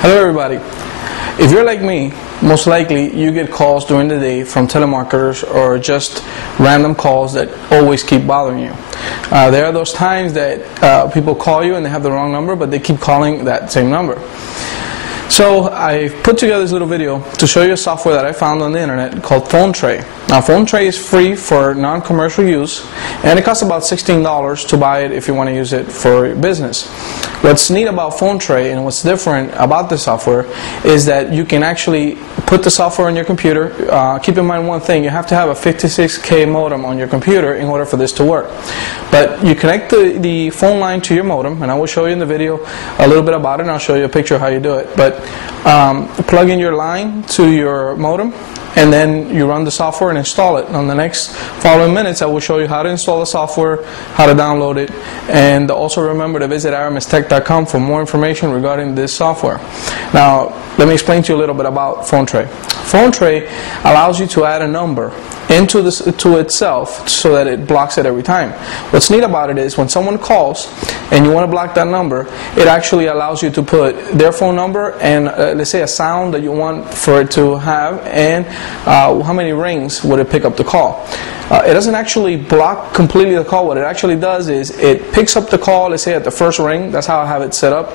Hello everybody. If you're like me, most likely you get calls during the day from telemarketers or just random calls that always keep bothering you. There are those times that people call you and they have the wrong number, but they keep calling that same number. So I put together this little video to show you a software that I found on the internet called Phone Tray. Now Phone Tray is free for non-commercial use, and it costs about $16 to buy it if you want to use it for business. What's neat about Phone Tray and what's different about the software is that you can actually put the software on your computer. Keep in mind one thing, you have to have a 56K modem on your computer in order for this to work. But you connect the phone line to your modem, and I will show you in the video a little bit about it, and I'll show you a picture of how you do it. But plug in your line to your modem, and then you run the software and install it. On the next following minutes, I will show you how to install the software, how to download it, and also remember to visit aramistech.com for more information regarding this software. Now, let me explain to you a little bit about Phone Tray. Phone Tray allows you to add a number into itself so that it blocks it every time. What's neat about it is when someone calls and you want to block that number, it actually allows you to put their phone number and let's say a sound that you want for it to have, and how many rings would it pick up the call. It doesn't actually block completely the call. What it actually does is it picks up the call, let's say at the first ring. That's how I have it set up,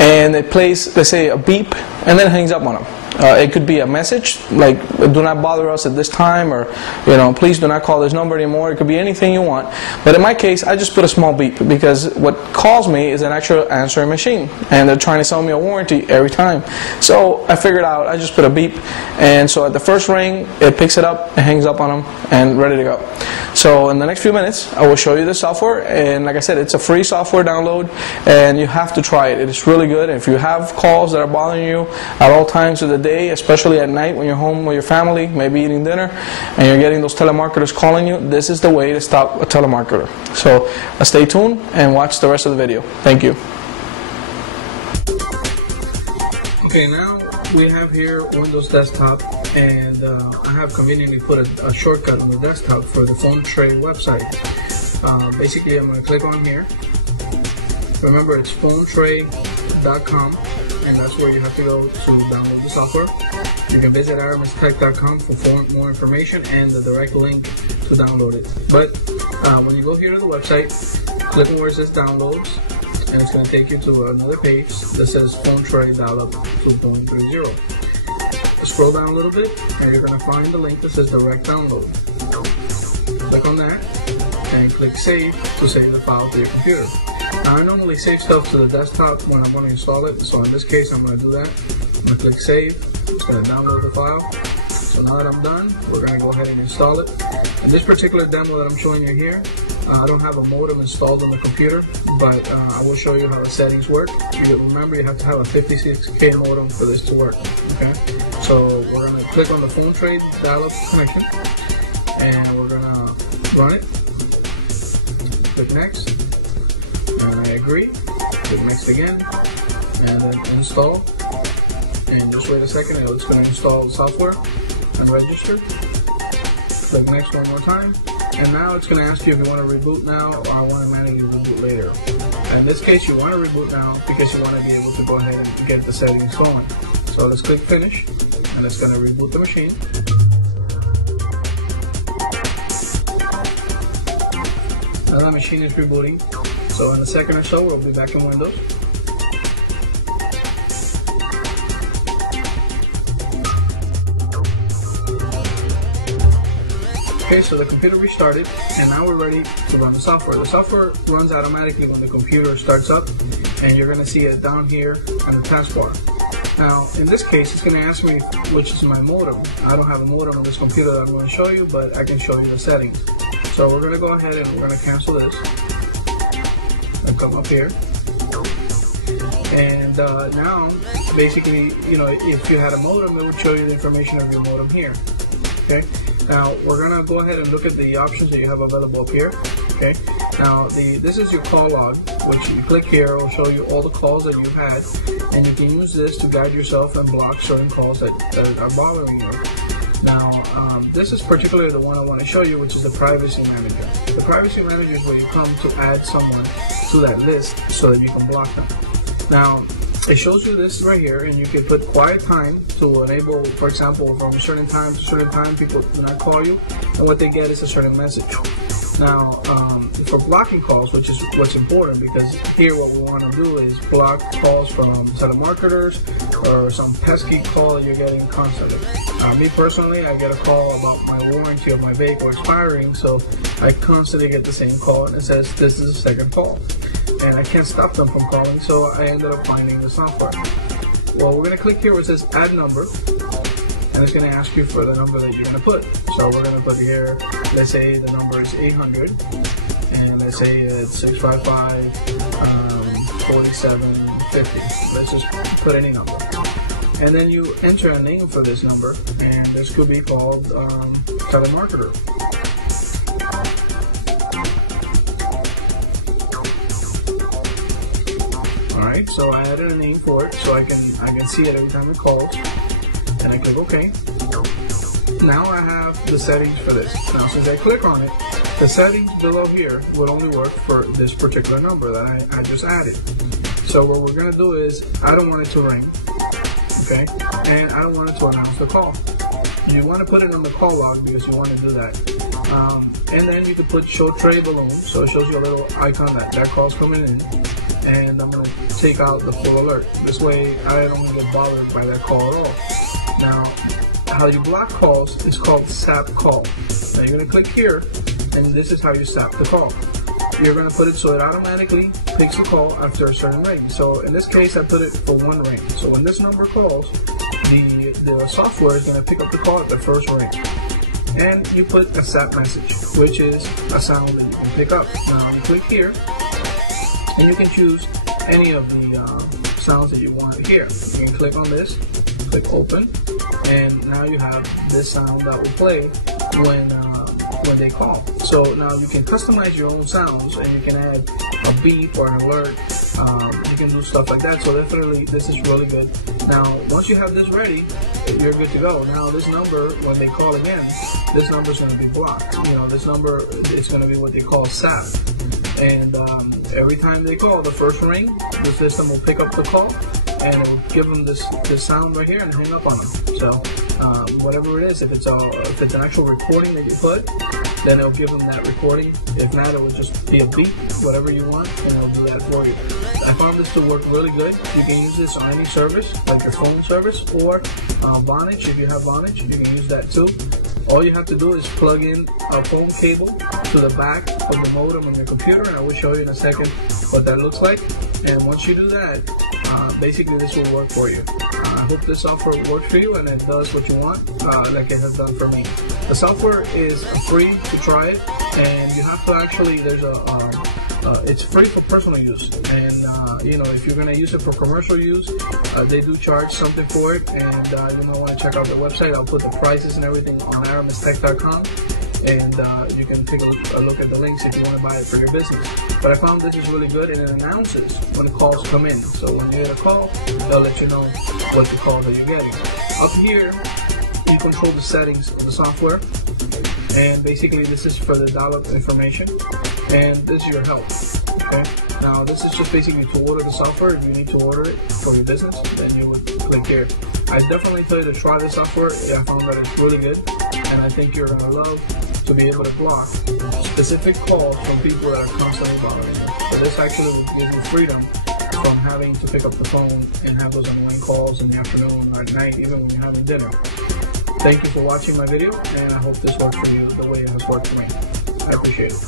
and it plays, let's say, a beep, and then it hangs up on them. It could be a message like, do not bother us at this time, or please do not call this number anymore. It could be anything you want, but in my case I just put a small beep because what calls me is an actual answering machine, and they're trying to sell me a warranty every time. So I figured out, I just put a beep, and so at the first ring it picks it up, it hangs up on them, and ready to go. So in the next few minutes I will show you the software, and like I said, it's a free software download and you have to try it. It is really good. If you have calls that are bothering you at all times of the day, especially at night when you're home with your family, maybe eating dinner, and you're getting those telemarketers calling you, this is the way to stop a telemarketer. So stay tuned and watch the rest of the video. Thank you. Okay, now we have here Windows Desktop, and I have conveniently put a shortcut on the desktop for the Phone Tray website. Basically, I'm going to click on here. Remember, it's phonetray.com, and that's where you have to go to download the software. You can visit aramistech.com for more information and the direct link to download it. But when you go here to the website, click on where it says downloads, and it's going to take you to another page that says Phone Tray Dial-Up 2.30. Scroll down a little bit, and you're going to find the link that says direct download. Click on that, and click save to save the file to your computer. Now, I normally save stuff to the desktop when I want to install it, so in this case I'm going to do that. I'm going to click save. It's going to download the file. So now that I'm done, we're going to go ahead and install it. In this particular demo that I'm showing you here, I don't have a modem installed on the computer, but I will show you how the settings work. Remember, you have to have a 56K modem for this to work. Okay, so we're going to click on the Phone Tray dial-up connection, and we're going to run it. Click next, and I agree. Click next again, and then install. And just wait a second, it's going to install the software and register. Click next one more time. And now it's going to ask you if you want to reboot now or I want to manually reboot later. And in this case, you want to reboot now because you want to be able to go ahead and get the settings going. So let's click finish, and it's going to reboot the machine. Now the machine is rebooting. So in a second or so, we'll be back in Windows. Okay, so the computer restarted, and now we're ready to run the software. The software runs automatically when the computer starts up, and you're going to see it down here on the taskbar. Now, in this case, it's going to ask me which is my modem. I don't have a modem on this computer that I'm going to show you, but I can show you the settings. So we're going to go ahead and we're going to cancel this. And come up here. And now, basically, if you had a modem, it would show you the information of your modem here. Okay. Now we're gonna go ahead and look at the options that you have available up here. Okay. Now this is your call log, which you click here, it will show you all the calls that you've had, and you can use this to guide yourself and block certain calls that are bothering you. Now this is particularly the one I want to show you, which is the Privacy Manager. The Privacy Manager is where you come to add someone to that list so that you can block them. Now it shows you this right here, and you can put quiet time to enable, for example, from a certain time to a certain time, people do not call you, and what they get is a certain message. Now, for blocking calls, which is what's important, because here what we want to do is block calls from telemarketers or some pesky call that you're getting constantly. Me personally, I get a call about my warranty of my vehicle expiring, so I constantly get the same call, and it says this is a second call. And I can't stop them from calling, so I ended up finding the software. Well, we're going to click here where it says add number, and it's going to ask you for the number that you're going to put. So we're going to put here, let's say the number is 800, and let's say it's 655-4750. Let's just put any number. And then you enter a name for this number, and this could be called telemarketer. Alright, so I added a name for it, so I can see it every time it calls, and I click OK. Now I have the settings for this. Now since I click on it, the settings below here will only work for this particular number that I just added. So what we're going to do is, I don't want it to ring, okay, and I don't want it to announce the call. You want to put it on the call log because you want to do that. And then you can put show tray balloon, so it shows you a little icon that call's coming in. And I'm going to take out the full alert. This way I don't get bothered by that call at all. Now, how you block calls is called sap call. Now you're going to click here, and this is how you sap the call. You're going to put it so it automatically picks the call after a certain ring. So in this case, I put it for one ring. So when this number calls, the software is going to pick up the call at the first ring. And you put a sap message, which is a sound that you can pick up. Now you click here, and you can choose any of the sounds that you want to hear. You can click on this, click open, and now you have this sound that will play when they call. So now you can customize your own sounds, and you can add a beep or an alert. You can do stuff like that. So definitely this is really good. Now once you have this ready, you're good to go. Now this number, when they call again, this number is going to be blocked. You know, this number is going to be what they call SAP. And every time they call, the first ring, the system will pick up the call, and it will give them this sound right here and hang up on them. So whatever it is, if it's an actual recording that you put, then it'll give them that recording. If not, it will just be a beep, whatever you want, and it'll do that for you. I found this to work really good. You can use this on any service, like your phone service, or Vonage. If you have Vonage, you can use that too. All you have to do is plug in a phone cable to the back of the modem on your computer, and I will show you in a second what that looks like. And once you do that, basically this will work for you. I hope this software works for you and it does what you want, like it has done for me. The software is free to try it, and you have to actually, it's free for personal use, and you know, if you're going to use it for commercial use, they do charge something for it, and you might want to check out the website. I'll put the prices and everything on aramistech.com, and you can take a look at the links if you want to buy it for your business. But I found this is really good, and it announces when calls come in. So when you get a call, they'll let you know what the calls that you're getting. Up here, you control the settings of the software, and basically this is for the dial-up information, and this is your help. Okay. Now this is just basically to order the software. If you need to order it for your business, then you would click here. I definitely tell you to try this software. I found that it's really good, and I think you're gonna love to be able to block specific calls from people that are constantly bothering you. So this actually will give you freedom from having to pick up the phone and have those annoying calls in the afternoon or at night, even when you're having dinner. Thank you for watching my video, and I hope this works for you the way it has worked for me. I appreciate it.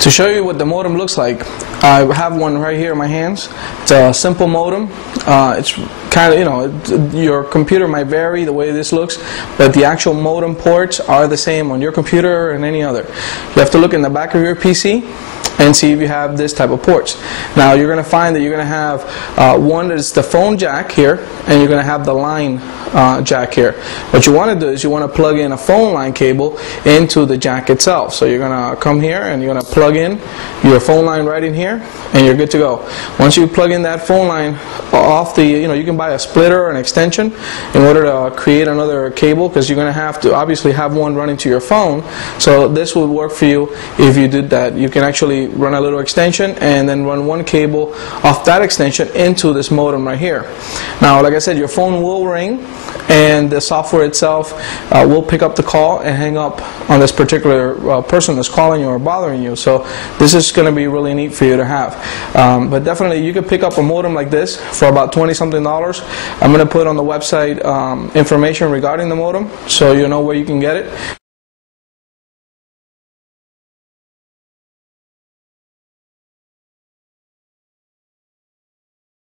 To show you what the modem looks like, I have one right here in my hands. It's a simple modem. It's kind of, you know, your computer might vary the way this looks, but the actual modem ports are the same on your computer and any other. You have to look in the back of your PC and see if you have this type of ports. Now you're going to find that you're going to have one is the phone jack here, and you're going to have the line jack here. What you want to do is you want to plug in a phone line cable into the jack itself. So you're going to come here and you're going to plug in your phone line right in here, and you're good to go. Once you plug in that phone line off the, you can buy a splitter or an extension in order to create another cable, because you're going to have to obviously have one running to your phone. So this would work for you if you did that. You can actually run a little extension and then run one cable off that extension into this modem right here. Now, like I said, your phone will ring and the software itself will pick up the call and hang up on this particular person that's calling you or bothering you. So this is going to be really neat for you to have. But definitely you can pick up a modem like this for about $20-something. I'm going to put on the website information regarding the modem so you know where you can get it.